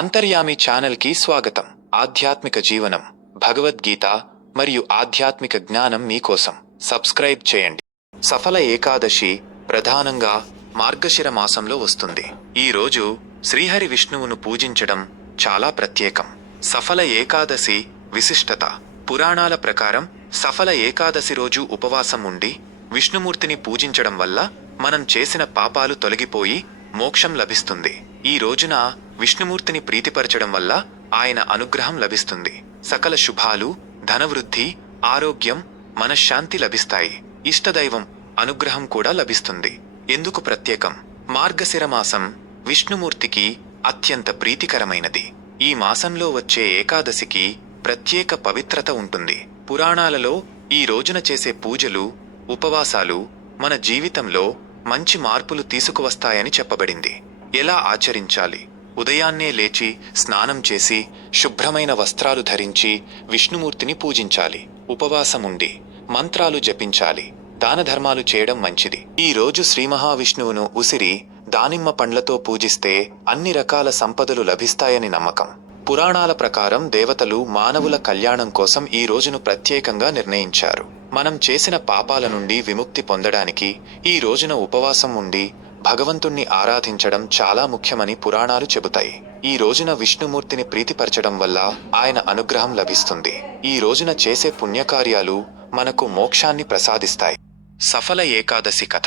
అంతర్యామి ఛానల్కి స్వాగతం. ఆధ్యాత్మిక జీవనం భగవద్గీత మరియు ఆధ్యాత్మిక జ్ఞానం మీకోసం. సబ్స్క్రైబ్ చేయండి. సఫల ఏకాదశి ప్రధానంగా మార్గశిర మాసంలో వస్తుంది. ఈ రోజు శ్రీహరి విష్ణువును పూజించడం చాలా ప్రత్యేకం. సఫల ఏకాదశి విశిష్టత. పురాణాల ప్రకారం సఫల ఏకాదశి రోజు ఉపవాసం ఉండి విష్ణుమూర్తిని పూజించడం వల్ల మనం చేసిన పాపాలు తొలగిపోయి మోక్షం లభిస్తుంది. ఈ రోజున విష్ణుమూర్తిని ప్రీతిపరచడం వల్ల ఆయన అనుగ్రహం లభిస్తుంది. సకల శుభాలు ధనవృద్ధి ఆరోగ్యం మనశ్శాంతి లభిస్తాయి. ఇష్టదైవం అనుగ్రహం కూడా లభిస్తుంది. ఎందుకు ప్రత్యేకం? మార్గశిరమాసం విష్ణుమూర్తికి అత్యంత ప్రీతికరమైనది. ఈ మాసంలో వచ్చే ఏకాదశికి ప్రత్యేక పవిత్రత ఉంటుంది. పురాణాలలో ఈ రోజున చేసే పూజలు ఉపవాసాలు మన జీవితంలో మంచి మార్పులు తీసుకువస్తాయని చెప్పబడింది. ఎలా ఆచరించాలి? ఉదయాన్నే లేచి స్నానం చేసి శుభ్రమైన వస్త్రాలు ధరించి విష్ణుమూర్తిని పూజించాలి. ఉపవాసం ఉండి మంత్రాలు జపించాలి. దానధర్మాలు చేయడం మంచిది. ఈ రోజు శ్రీ మహావిష్ణువును ఉసిరి దానిమ్మ పండ్లతో పూజిస్తే అన్ని రకాల సంపదలు లభిస్తాయని నమ్మకం. పురాణాల ప్రకారం దేవతలు మానవుల కళ్యాణం కోసం ఈ రోజును ప్రత్యేకంగా నిర్ణయించారు. మనం చేసిన పాపాల నుండి విముక్తి పొందడానికి ఈ రోజున ఉపవాసం ఉండి భగవంతుణ్ణి ఆరాధించడం చాలా ముఖ్యమని పురాణాలు చెబుతాయి. ఈ రోజున విష్ణుమూర్తిని ప్రీతిపరచడం వల్ల ఆయన అనుగ్రహం లభిస్తుంది. ఈ రోజున చేసే పుణ్యకార్యాలు మనకు మోక్షాన్ని ప్రసాదిస్తాయి. సఫల ఏకాదశి కథ.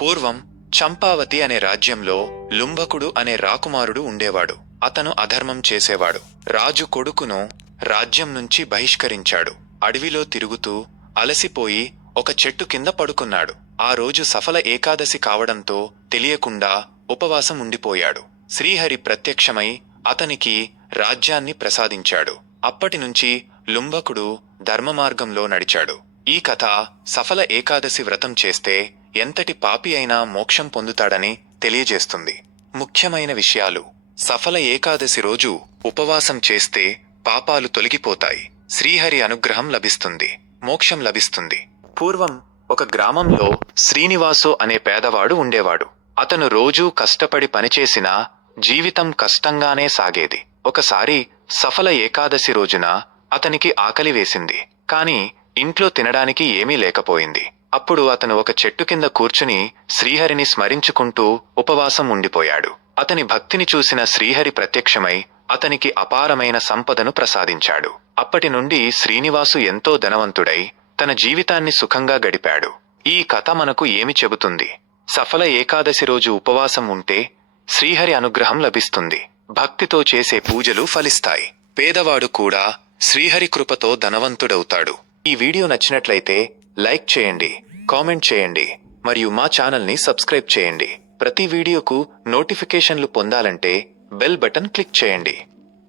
పూర్వం చంపావతి అనే రాజ్యంలో లుంభకుడు అనే రాకుమారుడు ఉండేవాడు. అతను అధర్మం చేసేవాడు. రాజు కొడుకును రాజ్యం నుంచి బహిష్కరించాడు. అడవిలో తిరుగుతూ అలసిపోయి ఒక చెట్టు కింద పడుకున్నాడు. ఆ రోజు సఫల ఏకాదశి కావడంతో తెలియకుండా ఉపవాసం ఉండిపోయాడు. శ్రీహరి ప్రత్యక్షమై అతనికి రాజ్యాన్ని ప్రసాదించాడు. అప్పటినుంచి లుంబకుడు ధర్మమార్గంలో నడిచాడు. ఈ కథ సఫల ఏకాదశి వ్రతం చేస్తే ఎంతటి పాపి అయినా మోక్షం పొందుతాడని తెలియజేస్తుంది. ముఖ్యమైన విషయాలు. సఫల ఏకాదశి రోజు ఉపవాసం చేస్తే పాపాలు తొలగిపోతాయి. శ్రీహరి అనుగ్రహం లభిస్తుంది. మోక్షం లభిస్తుంది. పూర్వం ఒక గ్రామంలో శ్రీనివాసు అనే పేదవాడు ఉండేవాడు. అతను రోజూ కష్టపడి పనిచేసినా జీవితం కష్టంగానే సాగేది. ఒకసారి సఫల ఏకాదశి రోజున అతనికి ఆకలి వేసింది. కాని ఇంట్లో తినడానికి ఏమీ లేకపోయింది. అప్పుడు అతను ఒక చెట్టు కింద కూర్చుని శ్రీహరిని స్మరించుకుంటూ ఉపవాసం ఉండిపోయాడు. అతని భక్తిని చూసిన శ్రీహరి ప్రత్యక్షమై అతనికి అపారమైన సంపదను ప్రసాదించాడు. అప్పటి నుండి శ్రీనివాసు ఎంతో ధనవంతుడై తన జీవితాన్ని సుఖంగా గడిపాడు. ఈ కథ మనకు ఏమి చెబుతుంది? సఫల ఏకాదశి రోజు ఉపవాసం ఉంటే శ్రీహరి అనుగ్రహం లభిస్తుంది. భక్తితో చేసే పూజలు ఫలిస్తాయి. పేదవాడు కూడా శ్రీహరి కృపతో ధనవంతుడవుతాడు. ఈ వీడియో నచ్చినట్లయితే లైక్ చేయండి కామెంట్ చేయండి మరియు మా ఛానల్ని సబ్స్క్రైబ్ చేయండి. ప్రతి వీడియోకు నోటిఫికేషన్లు పొందాలంటే బెల్ బటన్ క్లిక్ చేయండి.